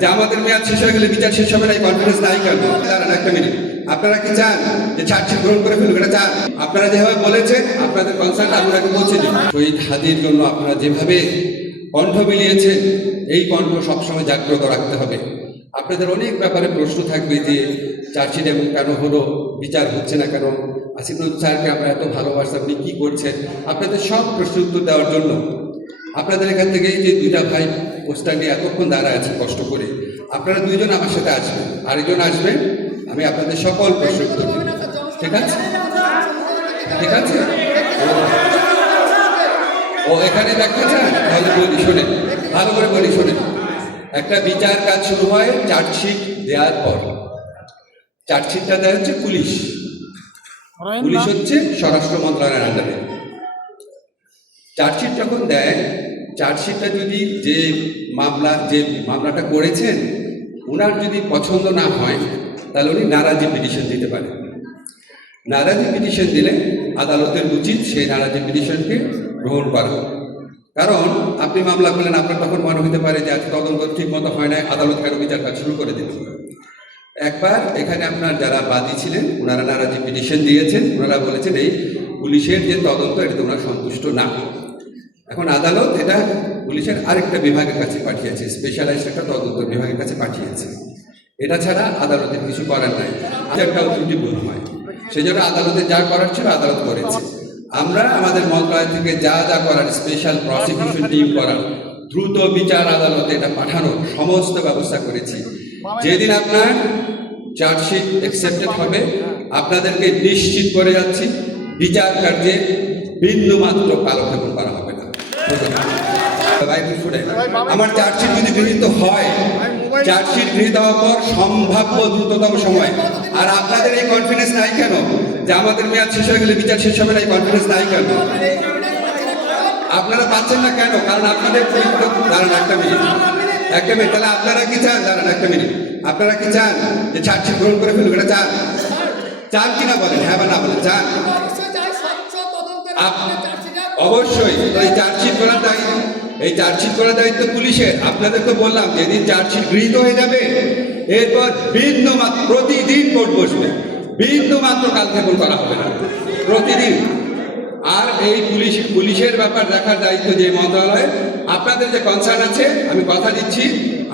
যে আমাদের মেয়াদ শেষ হয়ে গেলে বিচার শেষ হবে না, এই কনফিডেন্স নাই কেন? দাঁড়ান একটা মিনিট, আপনারা কি চান যে চার্জশিট গ্রহণ করে ফেলুক? এটা চান? আপনারা যেভাবে বলেছেন আপনাদের কনসার্ন আপনাকে পৌঁছে দিন। শহীদ হাদির জন্য আপনারা যেভাবে কণ্ঠ মিলিয়েছেন, এই কণ্ঠ সবসময় জাগ্রত রাখতে হবে। আপনাদের অনেক ব্যাপারে প্রশ্ন থাকবে যে চার্জশিট এমন কেন হলো, বিচার হচ্ছে না কেন, আসিফুল স্যারকে আমরা এত ভালোবাসি, আপনি কী করছেন? আপনাদের সব প্রশ্ন উত্তর দেওয়ার জন্য আপনাদের এখান থেকে যে দুইটা ভাই পোস্টার নিয়ে এতক্ষণ দাঁড়ায় আছে কষ্ট করে, আপনারা দুইজন আমার সাথে আসবেন, আরেকজন আসবেন, আমি আপনাদের সকল প্রশ্ন উত্তর দেব। ঠিক আছে? ঠিক আছে? ও এখানে দেখা যায়, তাহলে বলি শোনেন, ভালো করে বলি শোনেন। একটা বিচার কাজ শুরু হয় চার্জশিট দেওয়ার পর। চার্জশিটটা দেয় হচ্ছে পুলিশ। পুলিশ হচ্ছে স্বরাষ্ট্র মন্ত্রণালয়ের আন্ডারে। চার্জশিট যখন দেয়, চার্জশিটটা যদি যে মামলাটা করেছেন ওনার যদি পছন্দ না হয়, তাহলে উনি নারাজি পিটিশন দিতে পারেন। নারাজি পিটিশন দিলে আদালতের উচিত সেই নারাজি পিটিশনকে গ্রহণ করা। কারণ আপনি মামলা করলেন, আপনার তখন মনে হতে পারে যে তদন্ত ঠিক মতো হয় না, আদালত কেন বিচার কাজ শুরু করে দিতে পারে। একবার এখানে আপনার যারা বাদী ছিলেন ওনারা নারাজি পিটিশন দিয়েছেন, ওনারা বলেছেন এই পুলিশের যে তদন্ত এটাতে ওনারা সন্তুষ্ট না। এখন আদালত এটা পুলিশের আরেকটা বিভাগের কাছে পাঠিয়েছে, স্পেশালাইজড একটা তদন্ত বিভাগের কাছে পাঠিয়েছে। এটা ছাড়া আদালতের কিছু করার নাই, একটাও ত্রুটিপূর্ণ হয়। সেই জন্য আদালতে যা করার ছিল আদালত করেছে। আমরা আমাদের মন্ত্রণালয় থেকে যা যা করার, স্পেশাল প্রসিকিউশন টিম করার, দ্রুত বিচার আদালতে এটা পাঠানোর সমস্ত ব্যবস্থা করেছি। যেদিন আপনার চার্জশিট অ্যাকসেপ্টেড হবে, আপনাদেরকে নিশ্চিত করে যাচ্ছি বিচার কার্যে বিন্দুমাত্র কালক্ষেপণ করা হবে না। আমার চার্জশিট যদি গৃহীত হয়, চার্জশিট গৃহীত হওয়ার পর সম্ভাব্য দ্রুততম সময়, আর আপনাদের এই কনফিডেন্স নাই কেন যে আমাদের মেয়াদ শেষ হয়ে গেলে বিচার শেষ হবে না, এই কনফিডেন্স নাই কেন? আপনারা পাচ্ছেন না কেন? কারণ আপনাদের দাঁড়ান একটা মিনিট, তাহলে আপনারা কি চান? দাঁড়ান একটা মিনিট, আপনারা কি চান যে চার্জশিট গ্রহণ করে ফেলুক? এটা চান? চান কিনা বলেন, হ্যাঁ বা না বলেন? চান? অবশ্যই। এই চার্জশিট করার দায়িত্ব, এই চার্জশিট করার দায়িত্ব পুলিশের। আপনাদের তো বললাম যেদিন চার্জশিট গৃহীত হয়ে যাবে, এরপর বিন্দুমাত্র প্রতিদিন কোর্ট বসবে, বিন্দুমাত্র কালক্ষেপণ করা হবে না, প্রতিদিন। আর এই পুলিশের ব্যাপার দেখার দায়িত্ব যে মন্ত্রণালয়। আপনাদের যে কনসার্ন আছে, আমি কথা দিচ্ছি,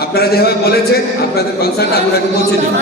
আপনারা যেভাবে বলেছেন আপনাদের কনসার্ন আপনাকে পৌঁছে দিন।